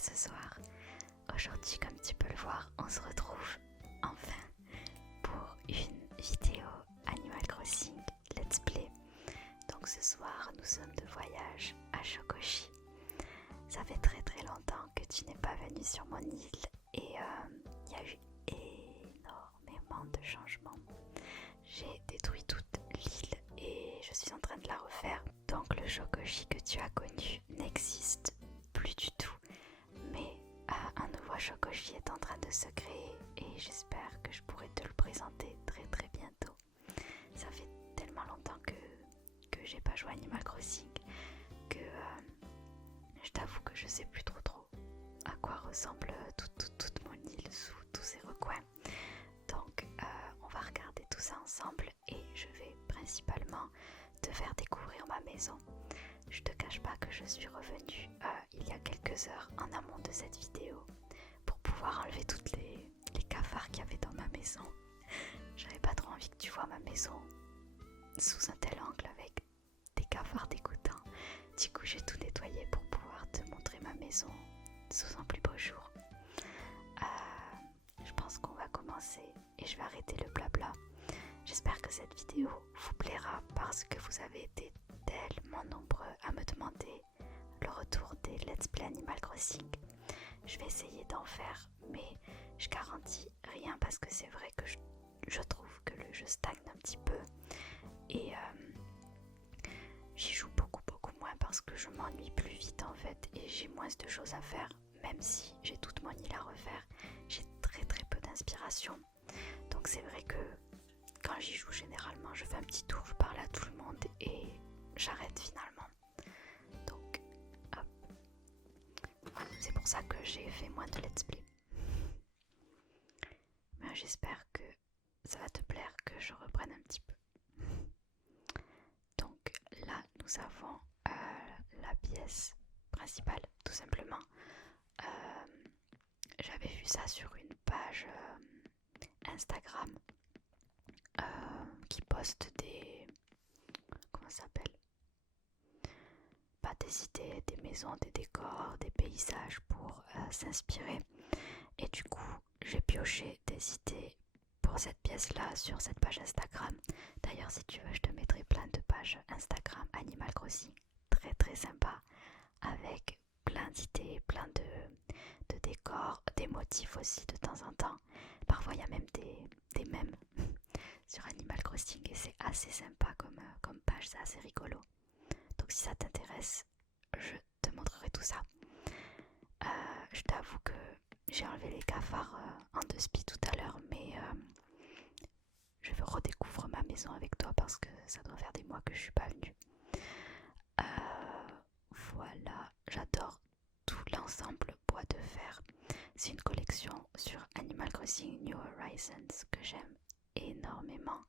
ce soir. Aujourd'hui, comme tu peux le voir, on se retrouve enfin pour une vidéo Animal Crossing Let's Play. Donc ce soir, nous sommes de voyage à Shokoshi. Ça fait très longtemps que tu n'es pas venu sur mon île et il y a eu énormément de changements. J'ai détruit toute l'île et je suis en train de la refaire. Donc le Shokoshi que tu as connu n'existe plus du tout. Mais un nouveau Shokoshi est en train de se créer et j'espère que je pourrai te le présenter très bientôt. Ça fait tellement longtemps que j'ai pas joué à Animal Crossing que je t'avoue que je sais plus trop à quoi ressemble toute mon île sous tous ces recoins. Donc on va regarder tout ça ensemble et je vais principalement te faire découvrir ma maison. Je te cache pas que je suis revenue il y a quelques heures en amont de cette vidéo pour pouvoir enlever toutes les cafards qu'il y avait dans ma maison. J'avais pas trop envie que tu vois ma maison sous un tel angle avec des cafards dégoûtants. Du coup j'ai tout nettoyé pour pouvoir te montrer ma maison sous un plus beau jour. Je pense qu'on va commencer et je vais arrêter le blabla. J'espère que cette vidéo vous plaira parce que vous avez été tellement nombreux à me demander le retour des Let's Play Animal Crossing. Je vais essayer d'en faire, mais je garantis rien parce que c'est vrai que je trouve que le jeu stagne un petit peu et j'y joue beaucoup moins parce que je m'ennuie plus vite en fait et j'ai moins de choses à faire. Même si j'ai toute mon île à refaire, j'ai très peu d'inspiration. Donc c'est vrai que quand j'y joue, généralement, je fais un petit tour, je parle à tout le monde et j'arrête finalement. Donc, hop. C'est pour ça que j'ai fait moins de let's play. Mais j'espère que ça va te plaire que je reprenne un petit peu. Donc là, nous avons la pièce principale, tout simplement. J'avais vu ça sur une page Instagram qui poste des... comment ça s'appelle? Pas des idées, des maisons, des décors, des paysages pour s'inspirer. Et du coup, j'ai pioché des idées pour cette pièce-là sur cette page Instagram. D'ailleurs, si tu veux, je te mettrai plein de pages Instagram Animal Crossing très sympa avec plein d'idées, plein de décors, des motifs aussi de temps en temps. Parfois, il y a même des mèmes sur Animal Crossing et c'est assez sympa comme page, c'est assez rigolo. Donc si ça t'intéresse, je te montrerai tout ça. Je t'avoue que j'ai enlevé les cafards en 2 tout à l'heure, mais je redécouvre ma maison avec toi parce que ça doit faire des mois que je suis pas venue. Voilà, j'adore tout l'ensemble bois de fer. C'est une collection sur Animal Crossing New Horizons que j'aime énormément.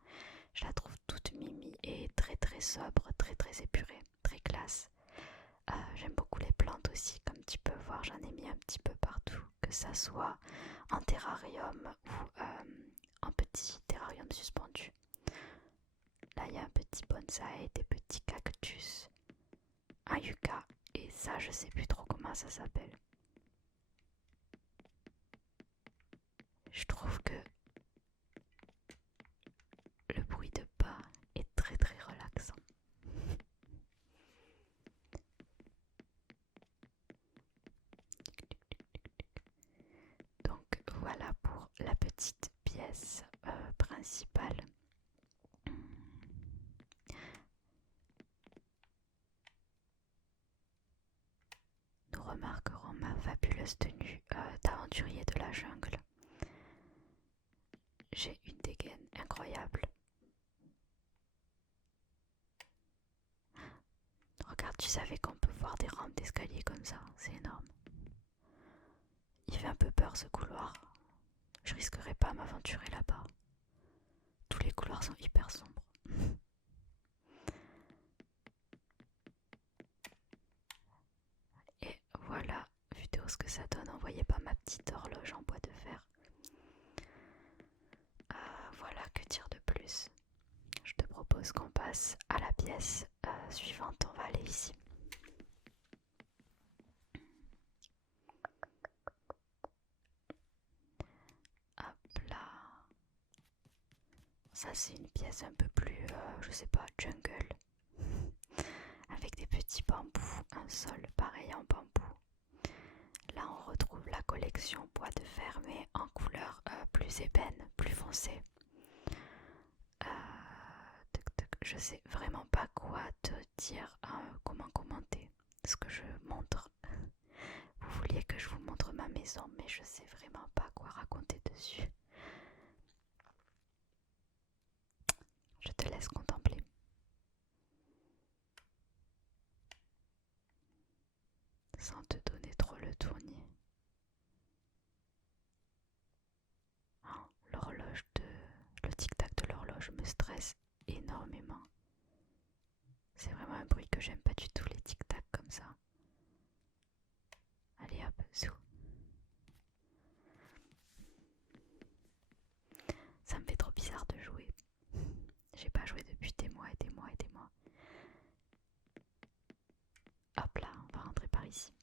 Je la trouve toute mimi et très sobre, très épurée, très classe. J'aime beaucoup les plantes aussi, comme tu peux voir, j'en ai mis un petit peu partout, que ça soit en terrarium ou en petit terrarium suspendu. Là, il y a un petit bonsaï, des petits cactus, un yucca, et ça, je sais plus trop comment ça s'appelle. Je trouve que le bruit de pas est très relaxant. Donc voilà pour la petite pièce principale. Nous remarquerons ma fabuleuse tenue d'aventurier de la jungle. J'ai une dégaine incroyable. Regarde, tu savais qu'on peut voir des rampes d'escalier comme ça, c'est énorme. Il fait un peu peur ce couloir. Je risquerais pas à m'aventurer là-bas. Tous les couloirs sont hyper sombres. Et voilà, vidéo ce que ça donne. On voyait pas ma petite horloge en bois de fer. Voilà, que dire de plus? Je te propose qu'on passe à la pièce suivante. On va aller ici. ça c'est une pièce un peu plus, je sais pas, jungle, avec des petits bambous, un sol pareil en bambou. Là on retrouve la collection bois de fer mais en couleur plus ébène, plus foncée. Je sais vraiment pas quoi te dire, comment commenter ce que je montre. Vous vouliez que je vous montre ma maison, mais je sais vraiment pas quoi raconter dessus. Je te laisse contempler. Sans te donner trop le tournis. Oh, le tic-tac de l'horloge me stresse énormément. C'est vraiment un bruit que j'aime pas du tout, les tic-tac comme ça. Allez hop, zou. Ça me fait trop bizarre de jouer. J'ai pas joué depuis des mois et des mois et des mois. Hop là, on va rentrer par ici.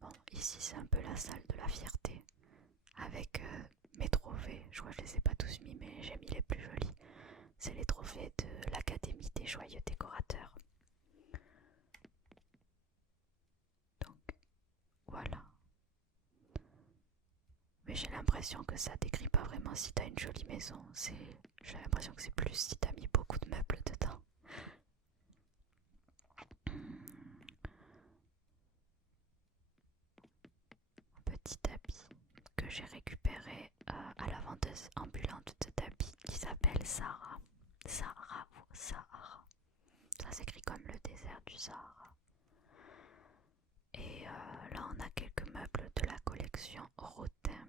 Bon, ici c'est un peu la salle de la fierté. Avec mes trophées. Je crois que je les ai pas tous mis, mais j'ai mis les plus jolis. C'est les trophées de l'Académie des joyeux décorateurs. Donc, voilà. Mais j'ai l'impression que ça décrit pas vraiment si t'as une jolie maison. J'ai l'impression que c'est plus si t'as mis beaucoup de meubles dedans. Un petit tapis que j'ai récupéré à la vendeuse ambulante de tapis qui s'appelle Sarah. Sahara ou Sahara. Ça s'écrit comme le désert du Sahara. Et là on a quelques meubles de la collection Rotin.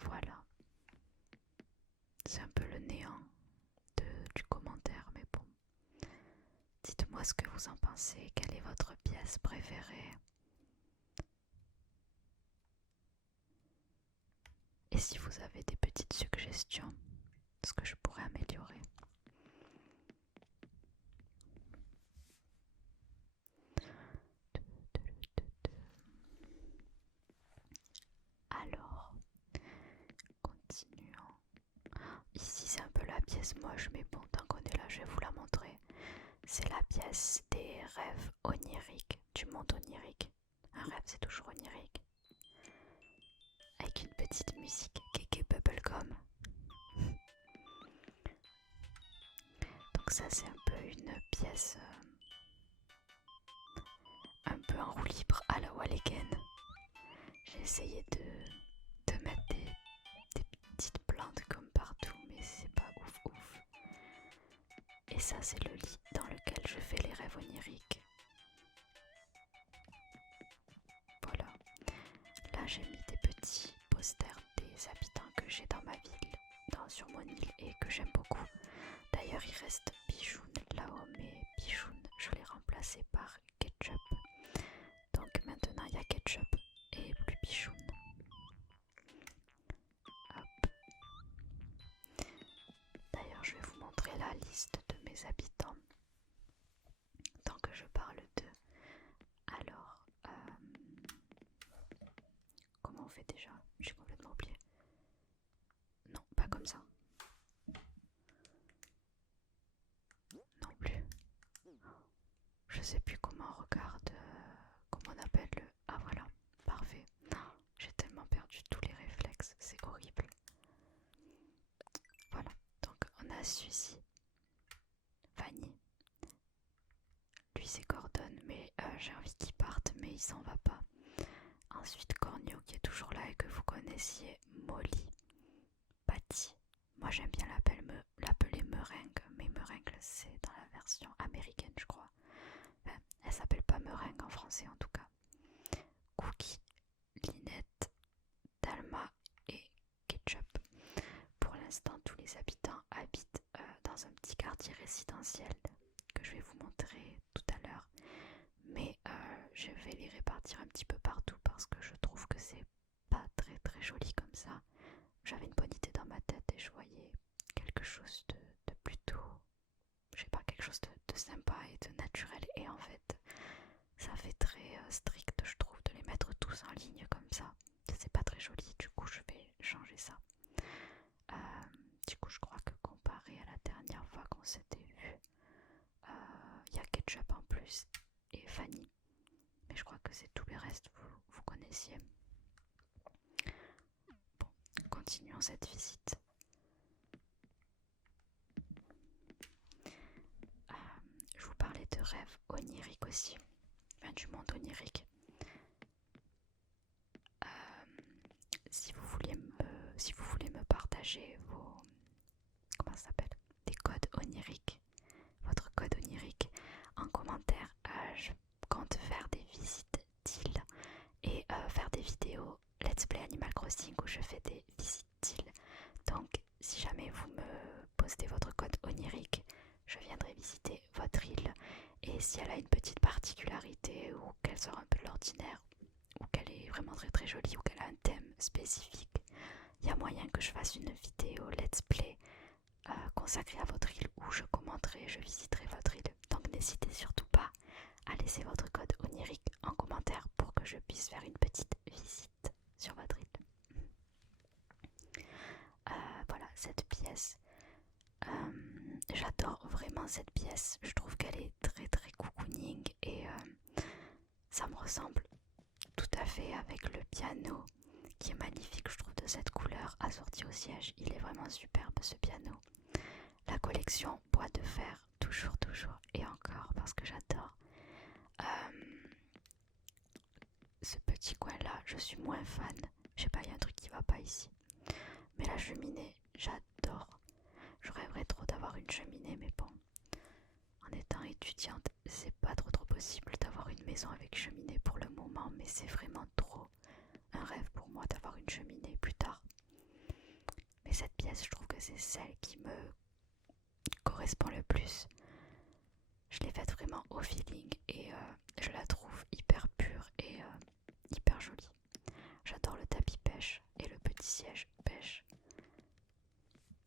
Voilà. C'est un peu le néant du commentaire, mais bon. Dites-moi ce que vous en pensez. Quelle est votre pièce préférée? Et si vous avez des petites suggestions, ce que je pourrais améliorer. Alors, continuons. Ici c'est un peu la pièce moche, mais bon, tant qu'on est là, je vais vous la montrer. C'est la pièce des rêves oniriques, du monde onirique. Un rêve c'est toujours onirique. Avec une petite musique kéké bubblegum. Donc ça c'est un peu une pièce un peu en roue libre à la Walligen. J'ai essayé de mettre des petites plantes comme partout, mais c'est pas ouf. Et ça c'est le lit dans lequel je fais les rêves oniriques. Voilà. Là j'ai mis des petits posters des habitants que j'ai dans ma ville, sur mon île, et que j'aime beaucoup. D'ailleurs il reste Pichoun là-haut, mais Pichoun je l'ai remplacé par Ketchup. Donc maintenant il y a Ketchup et plus Pichoun. Hop. D'ailleurs je vais vous montrer la liste de mes habitants tant que je parle d'eux. Alors, comment on fait déjà? J'ai complètement oublié. Non, pas comme ça. Non plus. Je sais plus comment on regarde, comment on appelle le... Ah voilà, parfait. J'ai tellement perdu tous les réflexes, c'est horrible. Voilà, donc on a celui-ci. Vanny. Lui c'est Gordon, mais j'ai envie qu'il parte, mais il s'en va pas. Ensuite Cornio qui est toujours là et que vous connaissiez. Molly. Patty. Moi j'aime bien l'appeler Meringue, mais Meringue c'est dans la version américaine je crois. Enfin, elle s'appelle pas Meringue en français en tout cas. Cookie, Linette, Dalma et Ketchup. Pour l'instant tous les habitants habitent dans un petit quartier résidentiel que je vais vous montrer tout à l'heure. Mais je vais les répartir un petit peu partout parce que je trouve que c'est pas très très joli comme ça. J'avais une bonne idée dans ma tête et je voyais quelque chose de plutôt sympa et de naturel. Et en fait, ça fait très strict, je trouve, de les mettre tous en ligne comme ça. C'est pas très joli, du coup je vais changer ça. Du coup je crois que comparé à la dernière fois qu'on s'était vu, il y a Ketchup en plus et Fanny. Mais je crois que c'est tous les restes, vous connaissiez. Bon, continuons cette visite. Je vous parlais de rêves oniriques aussi, enfin du monde onirique. Si vous voulez me partager vos, comment ça s'appelle, des codes oniriques, votre code onirique en commentaire, je compte faire des visites d'îles et faire des vidéos Let's Play Animal Crossing où je fais des visites d'îles. Donc si jamais vous me postez votre code onirique, je viendrai visiter votre île, et si elle a une petite particularité ou qu'elle sort un peu de l'ordinaire ou qu'elle est vraiment très très jolie ou qu'elle a un thème spécifique, il y a moyen que je fasse une vidéo Let's Play consacrée à votre île où je commenterai, je visiterai votre île. Donc n'hésitez surtout pas à laisser votre code onirique en commentaire pour que je puisse faire une petite visite sur votre île. Voilà, cette pièce. J'adore vraiment cette pièce. Je trouve qu'elle est très très cocooning et ça me ressemble tout à fait avec le piano qui est magnifique, je trouve, de cette couleur assorti au siège. Il est vraiment superbe ce piano. La collection bois de fer, toujours et encore, parce que j'adore. Ce petit coin là, je suis moins fan. Je sais pas, il y a un truc qui va pas ici. Mais la cheminée, j'adore. Je rêverais trop d'avoir une cheminée, mais bon, en étant étudiante, c'est pas trop possible d'avoir une maison avec cheminée pour le moment, mais c'est vraiment trop un rêve pour moi d'avoir une cheminée plus tard. Mais cette pièce, je trouve que c'est celle qui me correspond le plus. Je l'ai faite vraiment au feeling et je la trouve hyper pure et hyper jolie. J'adore le tapis pêche et le petit siège pêche.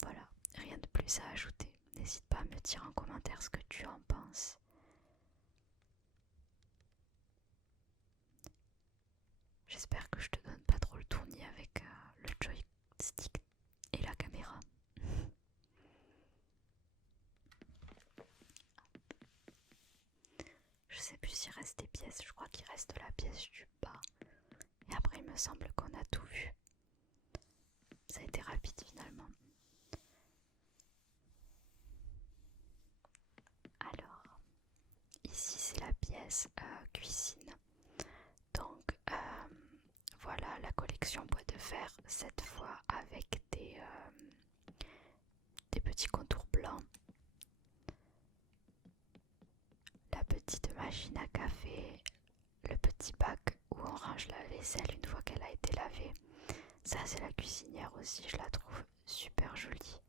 Voilà, rien de plus à ajouter. N'hésite pas à me dire en commentaire ce que tu en penses. J'espère que je te donne pas trop le tournis avec le joystick et la caméra. Je sais plus s'il reste des pièces, je crois qu'il reste la pièce du bas. Et après il me semble qu'on a tout vu. Ça a été rapide finalement. Alors, ici c'est la pièce cuisine. Donc voilà la collection bois de fer, cette fois avec des petits contours blancs. La petite machine à café, le petit bac où on range la vaisselle une fois qu'elle a été lavée. Ça c'est la cuisinière aussi, je la trouve super jolie.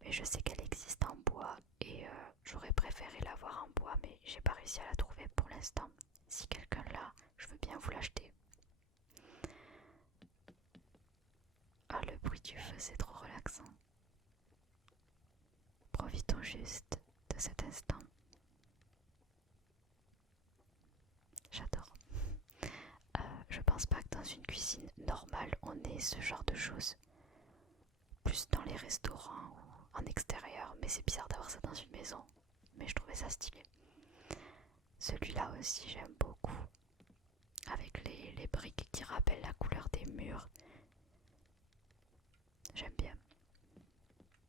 Mais je sais qu'elle existe en bois et j'aurais préféré l'avoir en bois, mais j'ai pas réussi à la trouver pour l'instant. Si quelqu'un l'a, je veux bien vous l'acheter. Ah, le bruit du feu, c'est trop relaxant. Profitons juste de cet instant. J'adore. Je pense pas que dans une cuisine normale, on ait ce genre de choses. Plus dans les restaurants ou en extérieur, mais c'est bizarre d'avoir ça dans une maison. Mais je trouvais ça stylé. Celui-là aussi, j'aime beaucoup. Avec les briques qui rappellent la couleur des murs. J'aime bien.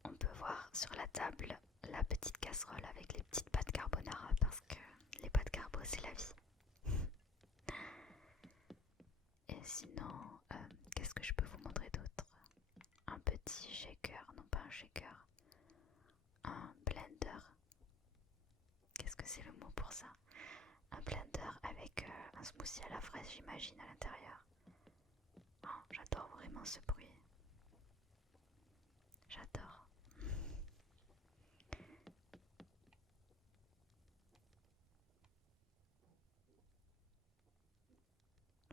On peut voir sur la table la petite casserole avec les petites pâtes carbonara parce que les pâtes carbo c'est la vie. Et sinon, qu'est-ce que je peux vous montrer d'autre? Un petit shaker, non pas un shaker, un blender. Qu'est-ce que c'est le mot pour ça? Un blender avec un smoothie à la fraise, j'imagine, à l'intérieur. Oh, j'adore vraiment ce bruit. J'adore.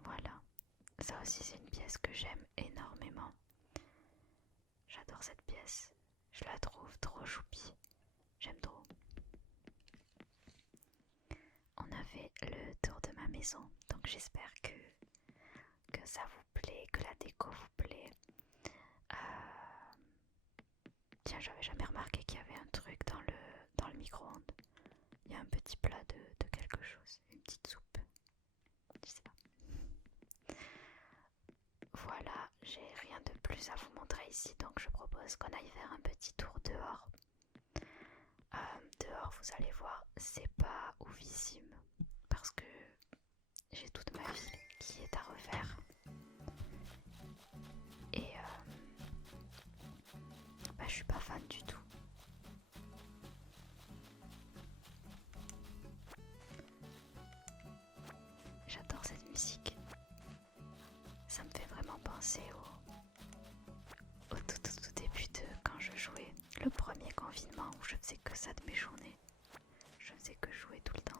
Voilà. Ça aussi c'est une pièce que j'aime énormément. J'adore cette pièce. Je la trouve trop choupie. J'aime trop. maison. Donc j'espère que ça vous plaît, que la déco vous plaît. Tiens, j'avais jamais remarqué qu'il y avait un truc dans le micro-ondes. Il y a un petit plat de quelque chose, une petite soupe. Je sais pas. Voilà, j'ai rien de plus à vous montrer ici, donc je propose qu'on aille faire un petit tour dehors. Dehors, vous allez voir, c'est pas oufissime parce que j'ai toute ma ville qui est à refaire. Et je suis pas fan du tout. J'adore cette musique. Ça me fait vraiment penser au tout début de quand je jouais. Le premier confinement où je faisais que ça de mes journées. Je faisais que jouer tout le temps.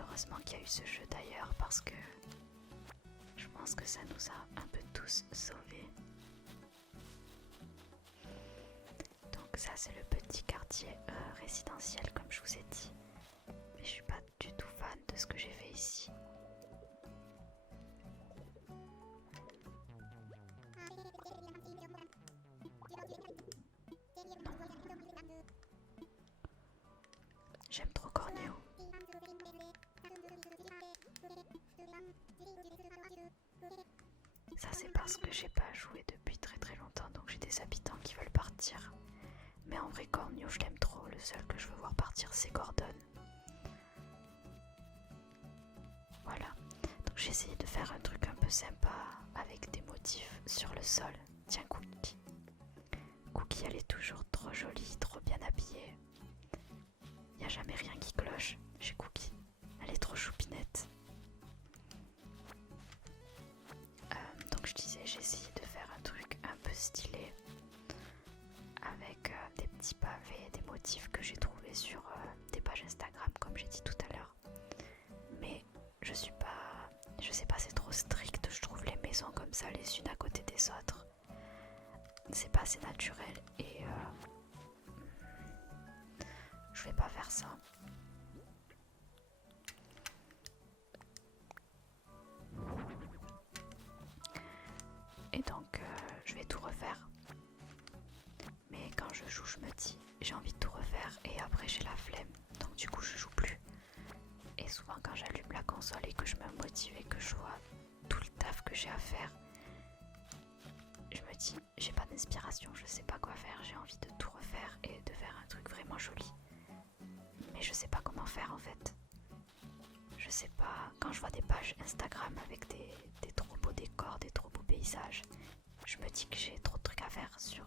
Heureusement qu'il y a eu ce jeu d'ailleurs parce que je pense que ça nous a un peu tous sauvés. Donc ça c'est le petit quartier résidentiel comme je vous ai dit. Mais je suis pas du tout fan de ce que j'ai fait ici. Non. J'aime trop Cornéo. Ça c'est parce que j'ai pas joué depuis très longtemps, donc j'ai des habitants qui veulent partir. Mais en vrai Cornio je l'aime trop, le seul que je veux voir partir c'est Gordon. Voilà, donc j'ai essayé de faire un truc un peu sympa avec des motifs sur le sol. Tiens Cookie. Cookie elle est toujours trop jolie, trop bien habillée. Y a jamais rien qui cloche chez Cookie, elle est trop choupinette. Donc je disais, j'ai essayé de faire un truc un peu stylé avec des petits pavés, des motifs que j'ai trouvés sur des pages Instagram comme j'ai dit tout à l'heure. Mais je sais pas, c'est trop strict, je trouve les maisons comme ça les unes à côté des autres. C'est pas assez naturel et je vais pas faire ça. Et donc je vais tout refaire. Mais quand je joue, je me dis j'ai envie de tout refaire et après j'ai la flemme. Donc du coup je joue plus. Et souvent quand j'allume la console et que je me motive et que je vois tout le taf que j'ai à faire, je me dis j'ai pas d'inspiration, je sais pas quoi faire, j'ai envie de tout refaire et de faire un truc vraiment joli. Mais je sais pas comment faire en fait. Je sais pas, quand je vois des pages Instagram avec des trop beaux décors, des trop beaux paysages, je me dis que j'ai trop de trucs à faire sur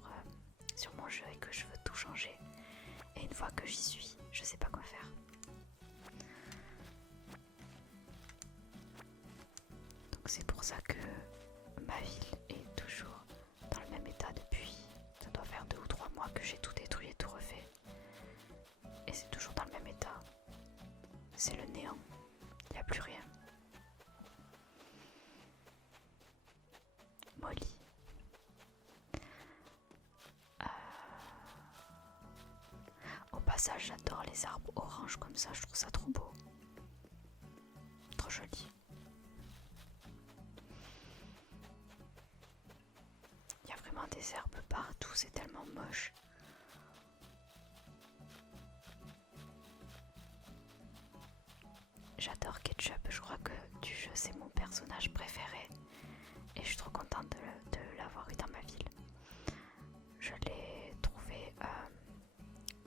mon jeu et que je veux tout changer. Et une fois que j'y suis, je sais pas quoi faire. Donc c'est pour ça que ma ville est toujours dans le même état depuis, ça doit faire 2 ou 3 mois que j'ai tout détruit et tout refait. Et c'est toujours dans le même état. C'est le néant, il n'y a plus rien. Molly. Au passage, j'adore les arbres orange comme ça, je trouve ça trop beau. Trop joli. Il y a vraiment des herbes partout, c'est tellement moche. J'adore Ketchup, je crois que du jeu c'est mon personnage préféré. Et je suis trop contente de l'avoir eu dans ma ville. Je l'ai trouvé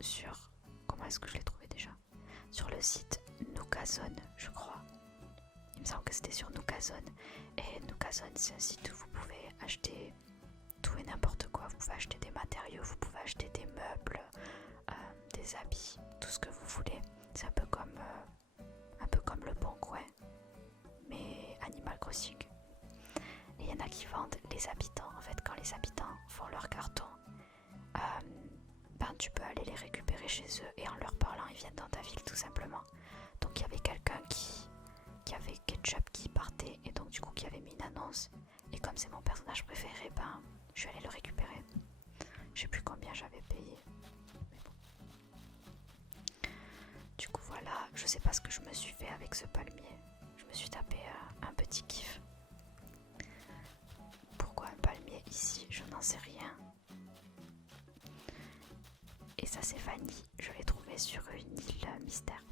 sur... Comment est-ce que je l'ai trouvé déjà? Sur le site Nookazone, je crois. Il me semble que c'était sur Nookazone. Et Nookazone, c'est un site où vous pouvez acheter tout et n'importe quoi. Vous pouvez acheter des matériaux, vous pouvez acheter des meubles, des habits, tout ce que vous voulez. C'est un peu comme le Bon Coin, mais Animal Crossing. Et il y en a qui vendent les habitants. En fait, quand les habitants font leur carton, tu peux aller les récupérer chez eux et en leur parlant, ils viennent dans ta ville tout simplement. Donc il y avait quelqu'un qui avait Ketchup qui partait et donc du coup qui avait mis une annonce. Et comme c'est mon personnage préféré, je suis allée le récupérer. Je sais plus combien j'avais payé. Mais bon. Du coup voilà, je sais pas ce que je me suis fait avec ce palmier. Je me suis tapé un petit kiff. Pourquoi un palmier ici, je n'en sais rien. Et ça c'est Fanny, je l'ai trouvée sur une île mystère.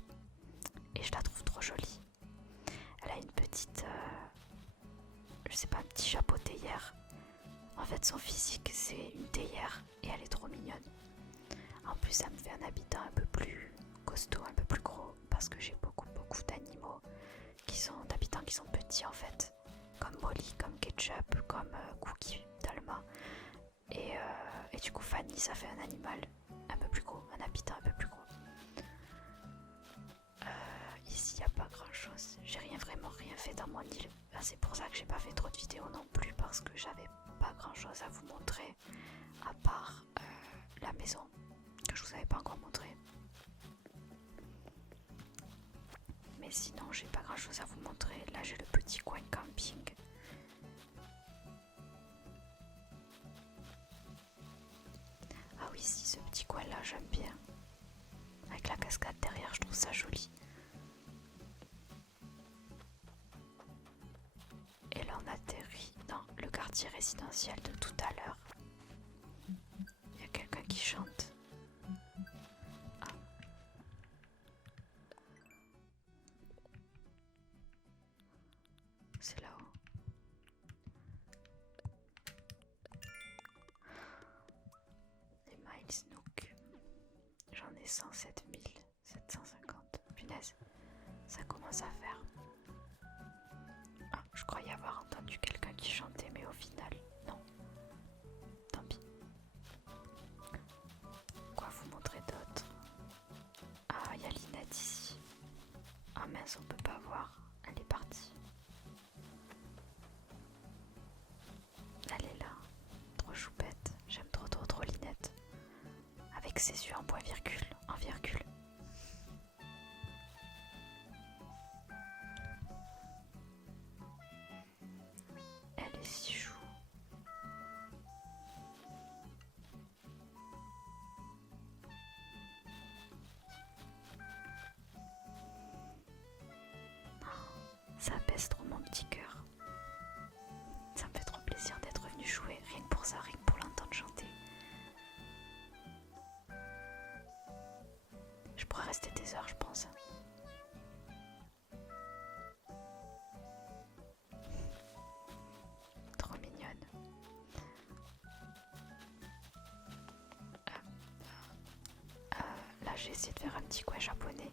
Et je la trouve trop jolie. Elle a une petite, je sais pas, un petit chapeau théière. En fait son physique c'est une théière et elle est trop mignonne. En plus ça me fait un habitat un peu plus costaud, un peu plus gros. Parce que j'ai beaucoup d'animaux d'habitants qui sont petits en fait. Comme Molly, comme Ketchup, comme Cookie, Dalma. Et du coup Fanny ça fait un animal un peu plus gros, un habitat un peu plus gros. Ici il n'y a pas grand chose, j'ai vraiment rien fait dans mon île. C'est pour ça que j'ai pas fait trop de vidéos non plus, parce que j'avais pas grand chose à vous montrer à part la maison que je vous avais pas encore montré. Mais sinon j'ai pas grand chose à vous montrer. Là j'ai le petit coin camping. Ah oui, si, ce petit coin là j'aime bien. Avec la cascade derrière, je trouve ça joli. Et là on atterrit dans le quartier résidentiel de tout à l'heure. Il y a quelqu'un qui chante. Ah. C'est là-haut. Les Miles Nook. J'en ai 107 750. Punaise, ça commence à faire. Ah, je croyais avoir entendu quelqu'un qui chantait, mais au final, non. Tant pis. Quoi vous montrer d'autre? Ah, il y a Linette ici. Ah mince, on peut pas voir. Elle est partie. Elle est là. Trop choupette. J'aime trop Linette. Avec ses yeux en point virgule. En virgule. Elle est si chou. Ça apaise trop mon petit cœur. Ça me fait trop plaisir d'être venue jouer, rien que pour ça, rien que pour l'entendre chanter. Je pourrais rester des heures, je pense. Trop mignonne. Là j'ai essayé de faire un petit coin japonais.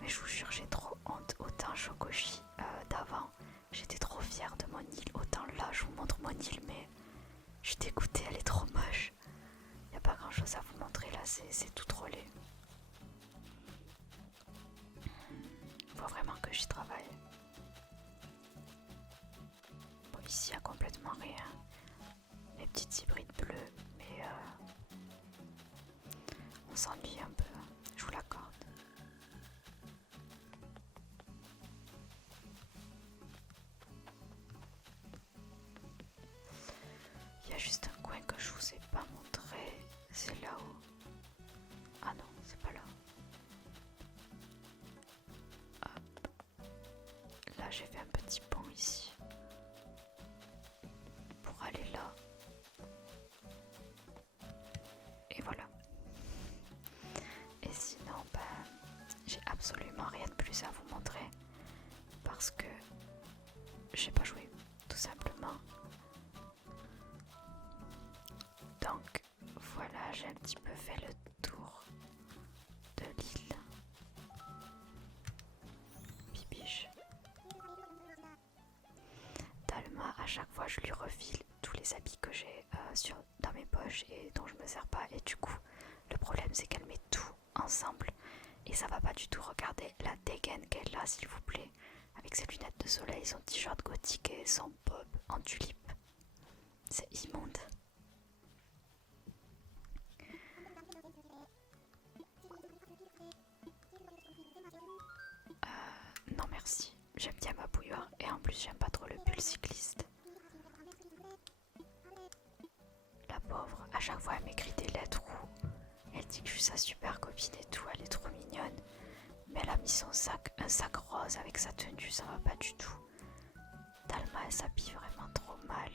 Mais je vous jure, j'ai trop honte. Autant Shokoshi d'avant, j'étais trop fière de mon île. Autant là, je vous montre mon île, mais je suis dégoûtée, elle est trop moche. Y a pas grand chose à vous montrer là, c'est tout trop laid. Faut vraiment que j'y travaille. Bon, ici, y a complètement rien. Les petites hybrides bleues, mais on s'ennuie un peu, je vous l'accorde. Il y a juste un coin que je vous ai pas montré, c'est là-haut. Ah non, c'est pas là. Hop. Là j'ai fait un petit pont ici pour aller là. Et voilà. Et sinon, ben, j'ai absolument rien de plus à vous montrer parce que j'ai pas joué, tout simplement. Donc voilà, j'ai un petit peu fait le tour de l'île. Bibiche. Dalma, à chaque fois je lui refile tous les habits que j'ai dans mes poches et dont je me sers pas, et du coup le problème c'est qu'elle met tout ensemble et ça va pas du tout. Regardez la dégaine qu'elle a, s'il vous plaît, avec ses lunettes de soleil, son t-shirt gothique et son bob en tulipe. C'est immonde. Non merci, j'aime bien ma bouilloire et en plus j'aime pas trop le pull cycliste. La pauvre, à chaque fois elle m'écrit des lettres où sa super copine et tout, elle est trop mignonne. Mais elle a mis son sac, un sac rose avec sa tenue, ça va pas du tout. Talma, elle s'habille vraiment trop mal.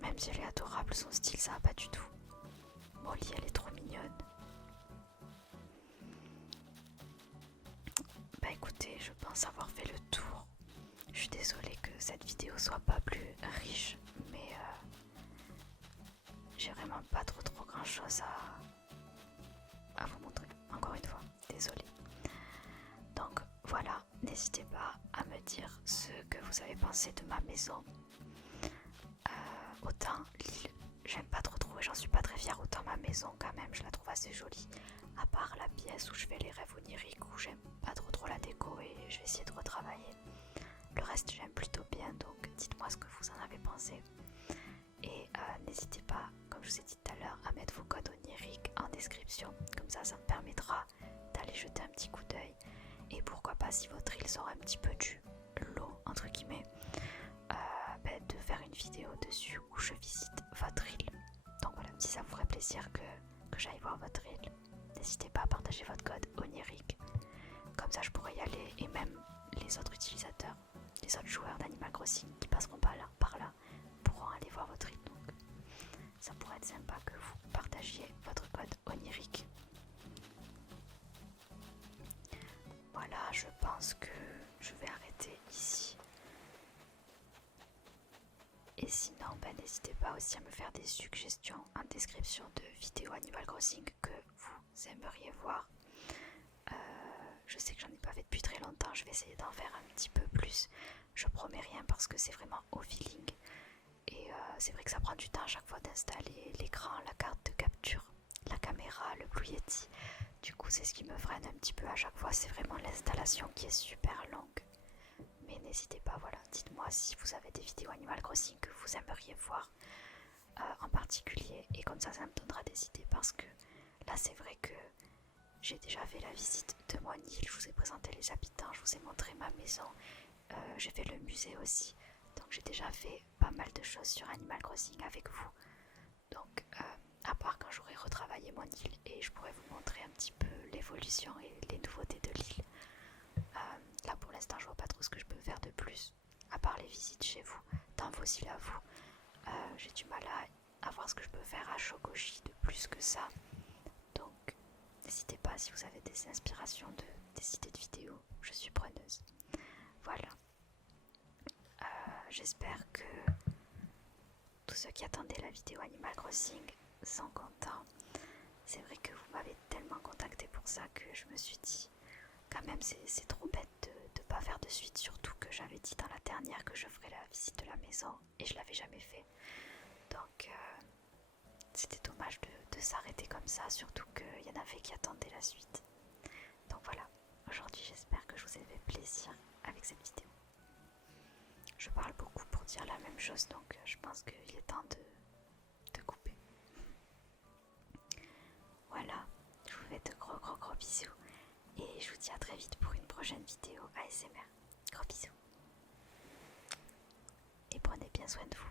Même si elle est adorable, son style, ça va pas du tout. Molly, elle est trop mignonne. Bah écoutez, je pense avoir fait le tour. Je suis désolée que cette vidéo soit pas plus riche, mais j'ai vraiment pas trop grand chose à vous montrer. Encore une fois, désolée. Donc voilà, n'hésitez pas à me dire ce que vous avez pensé de ma maison. Autant l'île, j'aime pas trop et j'en suis pas très fière, autant ma maison quand même, je la trouve assez jolie. À part la pièce où je fais les rêves oniriques, où j'aime pas trop la déco et je vais essayer de retravailler. Le reste j'aime plutôt bien, donc dites-moi ce que vous en avez pensé. Et n'hésitez pas, comme je vous ai dit tout à l'heure, à mettre vos codes oniriques en description. Comme ça, ça me permettra d'aller jeter un petit coup d'œil. Et pourquoi pas, si votre île sort un petit peu du lot, entre guillemets, de faire une vidéo dessus où je visite votre île. Donc voilà, si ça vous ferait plaisir que j'aille voir votre île, n'hésitez pas à partager votre code onirique. Comme ça, je pourrais y aller et même les autres utilisateurs, les autres joueurs d'Animal Crossing qui passeront par là pourront aller voir votre île. Donc ça pourrait être sympa que vous partagiez votre code onirique. Voilà, je pense que je vais arrêter ici. Et sinon, n'hésitez pas aussi à me faire des suggestions en description de vidéos Animal Crossing que vous aimeriez voir. Je sais que j'en ai pas fait depuis très longtemps, je vais essayer d'en faire un petit peu plus. Je promets rien parce que c'est vraiment au feeling. Et c'est vrai que ça prend du temps à chaque fois d'installer l'écran, la carte de capture, la caméra, le Blue Yeti. Du coup, c'est ce qui me freine un petit peu à chaque fois, c'est vraiment l'installation qui est super longue. Mais n'hésitez pas, voilà, dites-moi si vous avez des vidéos Animal Crossing que vous aimeriez voir en particulier. Et comme ça me donnera des idées parce que là, c'est vrai que j'ai déjà fait la visite de mon île, je vous ai présenté les habitants, je vous ai montré ma maison, j'ai fait le musée aussi. Donc j'ai déjà fait pas mal de choses sur Animal Crossing avec vous. Donc à part quand j'aurai retravaillé mon île et je pourrai vous montrer un petit peu l'évolution et les nouveautés de l'île. Là pour l'instant je vois pas trop ce que je peux faire de plus, à part les visites chez vous, dans vos îles à vous. J'ai du mal à voir ce que je peux faire à Shogoshi de plus que ça. Donc n'hésitez pas si vous avez des inspirations, des idées de vidéos, je suis preneuse. Voilà. J'espère que tous ceux qui attendaient la vidéo Animal Crossing sont contents. C'est vrai que vous m'avez tellement contacté pour ça que je me suis dit quand même c'est trop bête de pas faire de suite, surtout que j'avais dit dans la dernière que je ferais la visite de la maison et je l'avais jamais fait. Donc c'était dommage de s'arrêter comme ça, surtout qu'il y en avait qui attendaient la suite. Donc voilà, aujourd'hui j'espère que je vous ai fait plaisir avec cette vidéo. Je parle beaucoup pour dire la même chose, donc je pense qu'il est temps de couper. Voilà, je vous fais de gros bisous et je vous dis à très vite pour une prochaine vidéo ASMR. Gros bisous et prenez bien soin de vous.